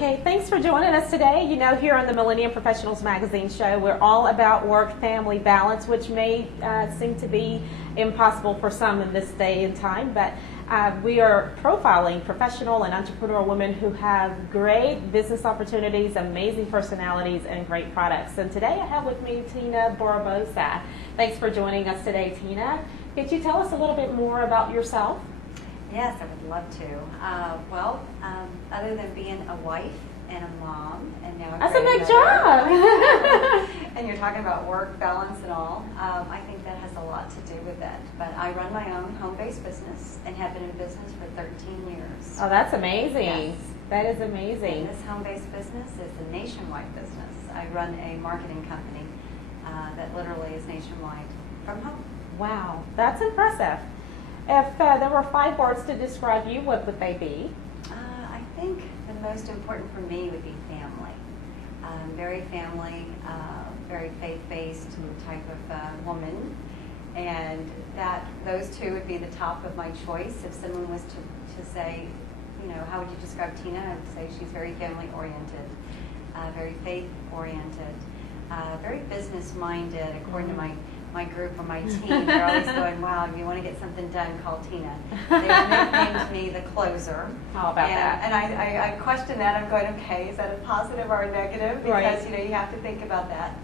Okay, thanks for joining us today. You know, here on the Millennium Professionals Magazine show, we're all about work-family balance, which may seem to be impossible for some in this day and time, but we are profiling professional and entrepreneurial women who have great business opportunities, amazing personalities, and great products. And today I have with me Tina Barbosa. Thanks for joining us today, Tina. Could you tell us a little bit more about yourself? Yes, I would love to. Other than being a wife and a mom, and now that's a big job. And you're talking about work balance and all, I think that has a lot to do with it. But I run my own home-based business and have been in business for 13 years. Oh, that's amazing. Yes. That is amazing. And this home-based business is a nationwide business. I run a marketing company that literally is nationwide from home. Wow, that's impressive. If there were 5 words to describe you, what would they be? I think the most important for me would be family. Very family, very faith-based type of woman, and those two would be the top of my choice. If someone was to say, you know, how would you describe Tina? I would say she's very family-oriented, very faith-oriented, very business-minded, according to my group or my team. They're always going, wow, if you want to get something done, call Tina. They nicknamed me the closer. How about that? And I question that. I'm going, okay, is that a positive or a negative? Because, right. you know, you have to think about that.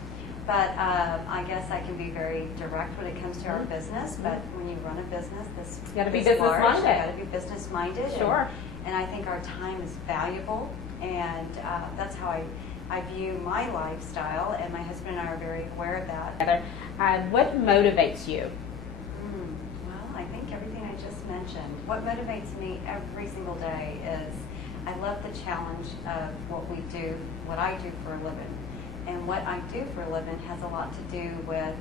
But I guess I can be very direct when it comes to our business. But when you run a business you got to be business-minded. You got to be business-minded. Sure. And I think our time is valuable. And that's how I view my lifestyle, and my husband and I are very aware of that. What motivates you? Well, I think everything I just mentioned. What motivates me every single day is I love the challenge of what I do for a living. And what I do for a living has a lot to do with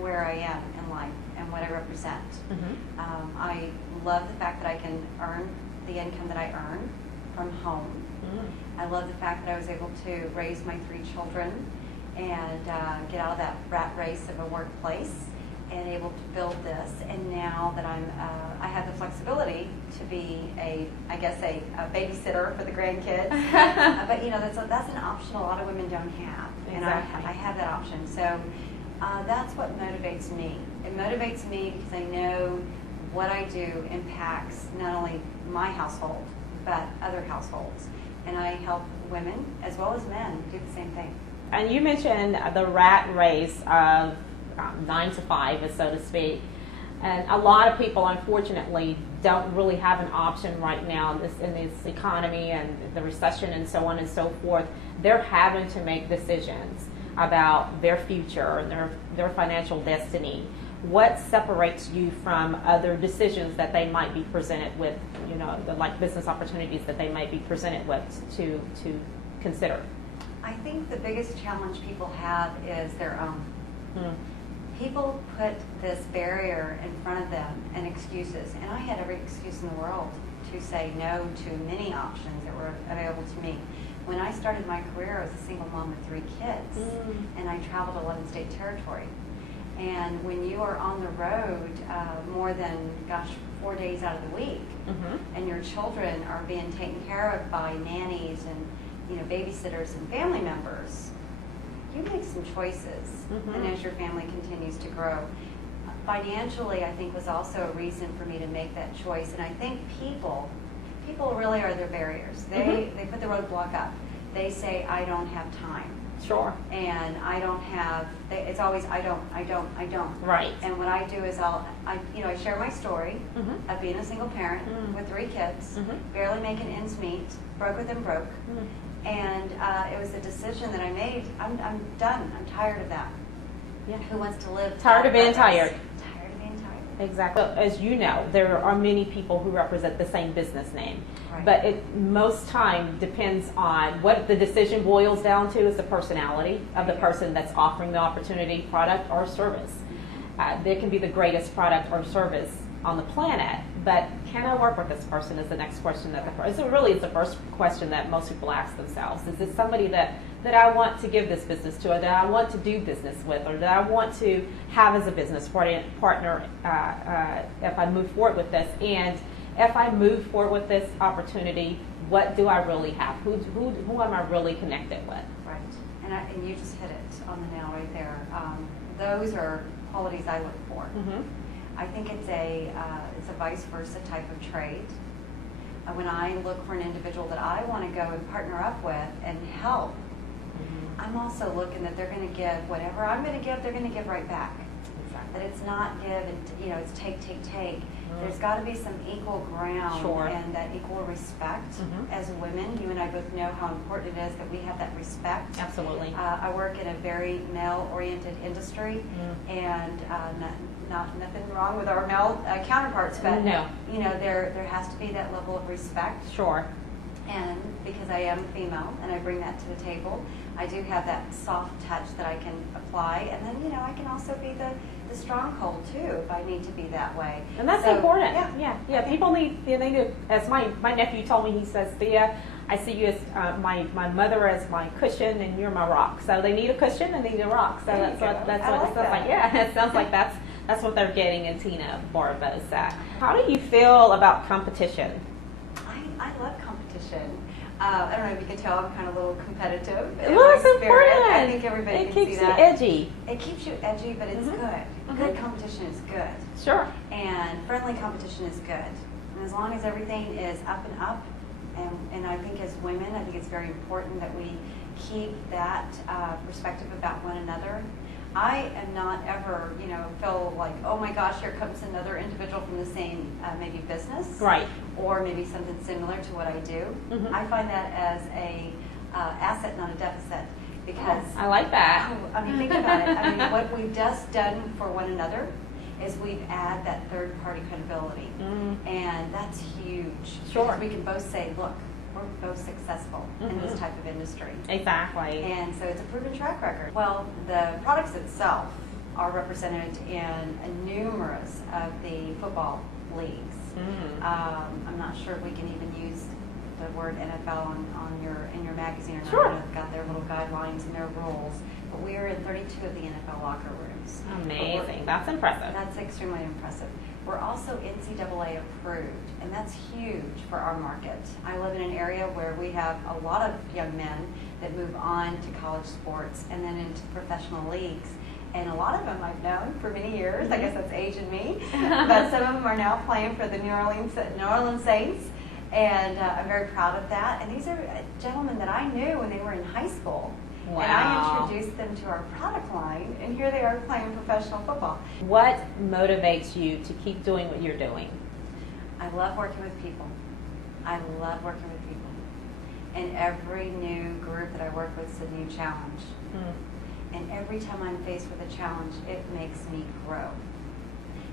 where I am in life and what I represent. Mm-hmm. I love the fact that I can earn the income that I earn from home. I love the fact that I was able to raise my 3 children and get out of that rat race of a workplace and able to build this. And now that I have the flexibility to be a babysitter for the grandkids. But you know, that's an option a lot of women don't have. Exactly. And I have that option. So that's what motivates me. It motivates me because I know what I do impacts not only my household, but other households. And I help women as well as men do the same thing. And you mentioned the rat race of 9 to 5, so to speak. And a lot of people, unfortunately, don't really have an option right now in this economy and the recession and so on and so forth. They're having to make decisions about their future and their financial destiny. What separates you from other decisions that they might be presented with, you know, like business opportunities that they might be presented with to consider? I think the biggest challenge people have is their own. People put this barrier in front of them and excuses, and I had every excuse in the world to say no to many options that were available to me. When I started my career, I was a single mom with 3 kids, and I traveled 11 state territory. And when you are on the road more than, 4 days out of the week, and your children are being taken care of by nannies and, you know, babysitters and family members, you make some choices. And as your family continues to grow, financially, I think was also a reason for me to make that choice. And I think people really are their barriers. They put the roadblock up. They say, I don't have time. Sure. And I don't have, it's always I don't. Right. And what I do is I share my story of being a single parent with 3 kids, barely making ends meet, broke with them broke. And it was a decision that I made. I'm done. I'm tired of that. Yeah. Who wants to live? Tired of being tired. Tired of being tired. Exactly. Well, as you know, there are many people who represent the same business name. Right. But it most time depends on what the decision boils down to is the personality of the person that's offering the opportunity, product, or service. They can be the greatest product or service on the planet, but can I work with this person is the next question that really is the first question that most people ask themselves. Is this somebody that I want to give this business to, or that I want to do business with, or that I want to have as a business partner if I move forward with this? And if I move forward with this opportunity, what do I really have? Who am I really connected with? Right. And you just hit it on the nail right there. Those are qualities I look for. Mm-hmm. I think it's a vice versa type of trade. When I look for an individual that I want to go and partner up with and help, Mm-hmm. I'm also looking that they're going to give whatever I'm going to give, they're going to give right back. Exactly. That it's not give and, it's take. Mm-hmm. There's got to be some equal ground Sure. and that equal respect. Mm-hmm. As women, you and I both know how important it is that we have that respect. Absolutely. I work in a very male-oriented industry, and nothing wrong with our male counterparts, but No. There has to be that level of respect. Sure. And because I am a female and I bring that to the table, I do have that soft touch that I can apply, and then I can also be the stronghold too if I need to be that way. And that's So, important. Yeah. Yeah. People need, they need to, as my nephew told me, he says, Thea, I see you as my mother as my cushion and you're my rock. So they need a cushion and they need a rock. So that's what it sounds like. Yeah, it sounds like that's what they're getting in Tina Barbosa. How do you feel about competition? I love competition. I don't know if you can tell I'm kind of a little competitive. Well, it's important. I think everybody can see that. It keeps you edgy. It keeps you edgy, but it's Mhm. good. Mhm. Good competition is good. Sure. And friendly competition is good. And as long as everything is up and up, and I think as women, I think it's very important that we keep that perspective about one another. I am not ever, feel like, oh my gosh, here comes another individual from the same maybe business, Right. or maybe something similar to what I do. Mhm. I find that as a asset, not a deficit, because I like that. think about it. I mean, what we've just done for one another is we've added that third-party credibility, and that's huge. Sure. Because we can both say, look, we're both successful in this type of industry. Exactly. And so it's a proven track record. Well, the products itself are represented in numerous of the football leagues. I'm not sure if we can even use the word NFL in your magazine or not. Sure. I know they've got their little guidelines and their rules, but we are in 32 of the NFL locker rooms. Amazing. That's impressive. That's extremely impressive. We're also NCAA approved, and that's huge for our market. I live in an area where we have a lot of young men that move on to college sports and then into professional leagues. And a lot of them I've known for many years. I guess that's age and me. But some of them are now playing for the New Orleans Saints, and I'm very proud of that. And these are gentlemen that I knew when they were in high school. Wow. And I introduced them to our product line, and here they are playing professional football. What motivates you to keep doing what you're doing? I love working with people. I love working with people. And every new group that I work with is a new challenge. And every time I'm faced with a challenge, it makes me grow.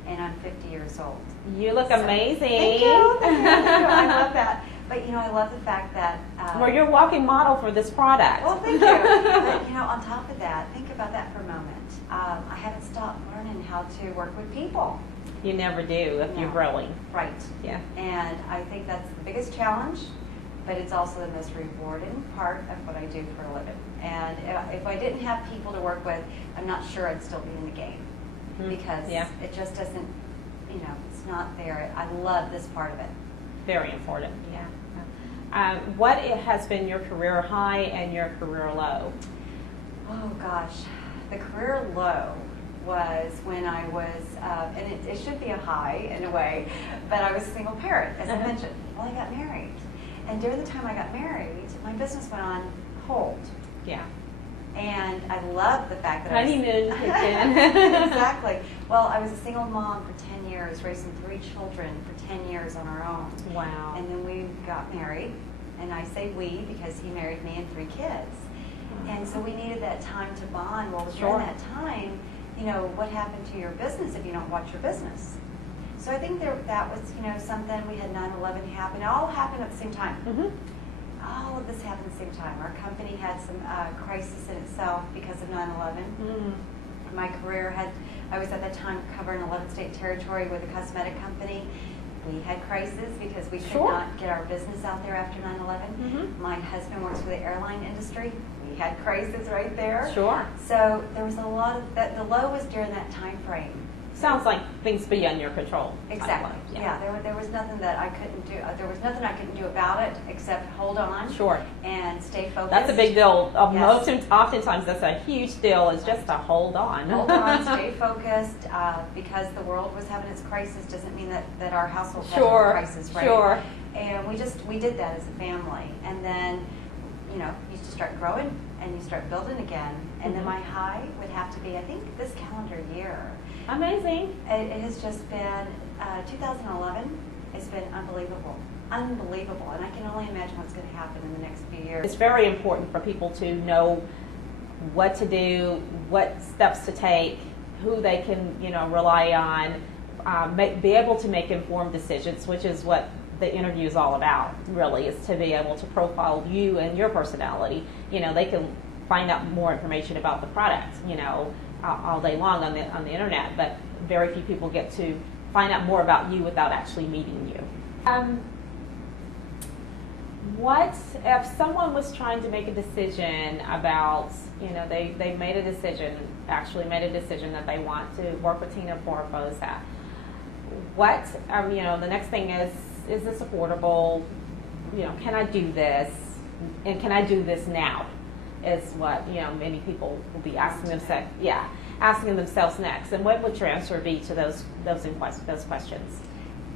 And I'm 50 years old. You look amazing. Thank you. I love that. But, I love the fact that... well, you're a walking model for this product. Well, thank you. But, on top of that, think about that for a moment. I haven't stopped learning how to work with people. You never do if you're growing. Right. Yeah. And I think that's the biggest challenge, but it's also the most rewarding part of what I do for a living. And if I didn't have people to work with, I'm not sure I'd still be in the game. Because it just doesn't, it's not there. I love this part of it. Very important, yeah. What has been your career high and your career low? Oh gosh, the career low was when I was, and it should be a high in a way, but I was a single parent, as I mentioned. Well, I got married. And during the time I got married, my business went on hold. Yeah. And I love the fact that honeymoon kicked in. Exactly. Well, I was a single mom for 10 years, raising 3 children for 10 years on our own. Wow. And then we got married, and I say we because he married me and 3 kids. And so we needed that time to bond. Well, during that time, what happened to your business if you don't watch your business? So I think that was, something. We had 9/11 happen. It all happened at the same time. All of this happened at the same time. Our company had some crisis in itself because of 9/11. My career I was at that time covering 11-state territory with a cosmetic company. We had crisis because we could not get our business out there after 9/11. My husband works for the airline industry. We had crisis right there. Sure. So there was a lot of that. The low was during that time frame. Sounds like things beyond your control. Exactly. Yeah. There was nothing that I couldn't do. There was nothing I couldn't do about it except hold on. Sure. And stay focused. That's a big deal. Yes. Oftentimes that's a huge deal. Is just to hold on. Hold on. Stay focused. Because the world was having its crisis doesn't mean that our household had a crisis, right? Sure. And we did that as a family, and then you just start growing and you start building again. And then my high would have to be, I think, this calendar year. Amazing. It has just been 2011. It's been unbelievable, and I can only imagine what's going to happen in the next few years. It's very important for people to know what to do, what steps to take, who they can rely on, be able to make informed decisions, which is what the interview is all about. Really, is to be able to profile you and your personality. They can find out more information about the product, all day long on the internet, but very few people get to find out more about you without actually meeting you. What if someone was trying to make a decision about, they made a decision that they want to work with Tina Barbosa? What, the next thing is this affordable? Can I do this? And can I do this now? Is what many people will be asking themselves next. And what would your answer be to those questions?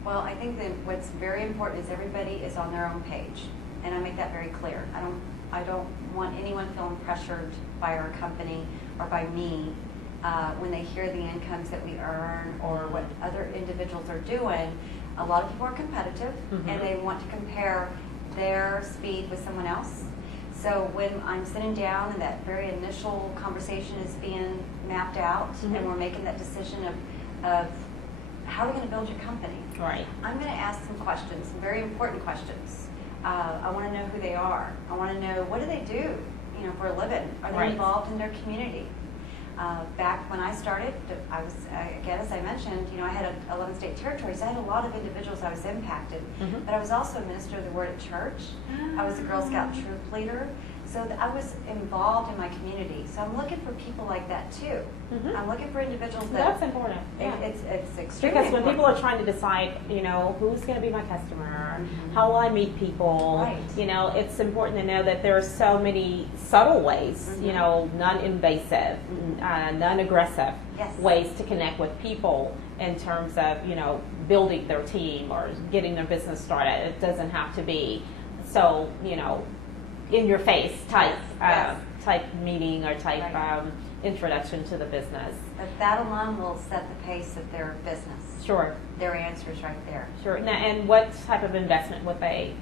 Well, I think that what's very important is everybody is on their own page, and I make that very clear. I don't want anyone feeling pressured by our company or by me when they hear the incomes that we earn or what other individuals are doing. A lot of people are competitive, and they want to compare their speed with someone else. So when I'm sitting down and that very initial conversation is being mapped out, and we're making that decision of how are we going to build your company, right? I'm going to ask some questions, some very important questions. I want to know who they are. I want to know, what do they do, for a living? Are they involved in their community? Back when I started, I was, again, as I mentioned, I had 11 state territories. I had a lot of individuals I was impacted, but I was also a minister of the Word at church. I was a Girl Scout troop leader. So I was involved in my community. So I'm looking for people like that too. I'm looking for individuals that... That's important. Yeah. It's extremely because when important. people are trying to decide, who's going to be my customer, how will I meet people, it's important to know that there are so many subtle ways, non-invasive, non-aggressive ways to connect with people in terms of, building their team or getting their business started. It doesn't have to be so, in your face type meeting or type introduction to the business. But that alone will set the pace of their business. Sure. Their answer's right there. Sure. Now, and what type of investment would they?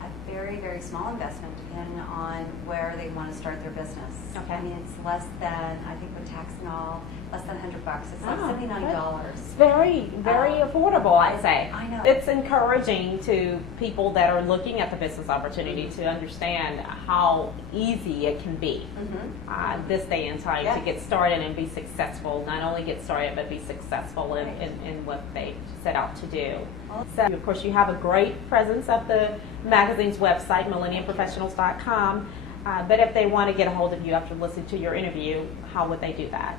A very, very small investment depending on where they want to start their business. Okay. I mean, it's less than, I think with tax and all, less than $100. It's like $79. It's very, very affordable, I'd say. I know. It's encouraging to people that are looking at the business opportunity to understand how easy it can be this day and time to get started and be successful. Not only get started, but be successful in what they set out to do. So, of course, you have a great presence at the magazine's website, millenniumprofessionals.com. But if they want to get a hold of you after listening to your interview, how would they do that?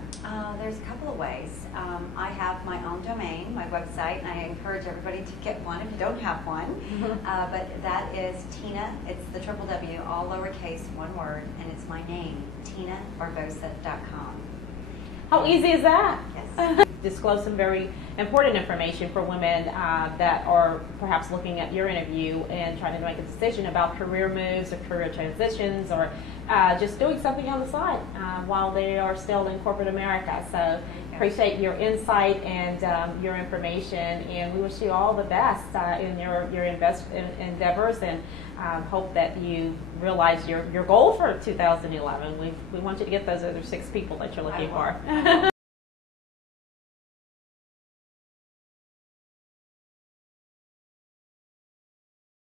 There's a couple of ways. I have my own domain, my website, and I encourage everybody to get one if you don't have one. But that is Tina, it's the triple W, all lowercase, one word, and it's my name, TinaBarbosa.com. How easy is that? Yes. Disclose some very important information for women that are perhaps looking at your interview and trying to make a decision about career moves or career transitions or just doing something on the side while they are still in corporate America. So appreciate your insight and your information, and we wish you all the best in your endeavors, and hope that you realize your goal for 2011. We want you to get those other 6 people that you're looking for.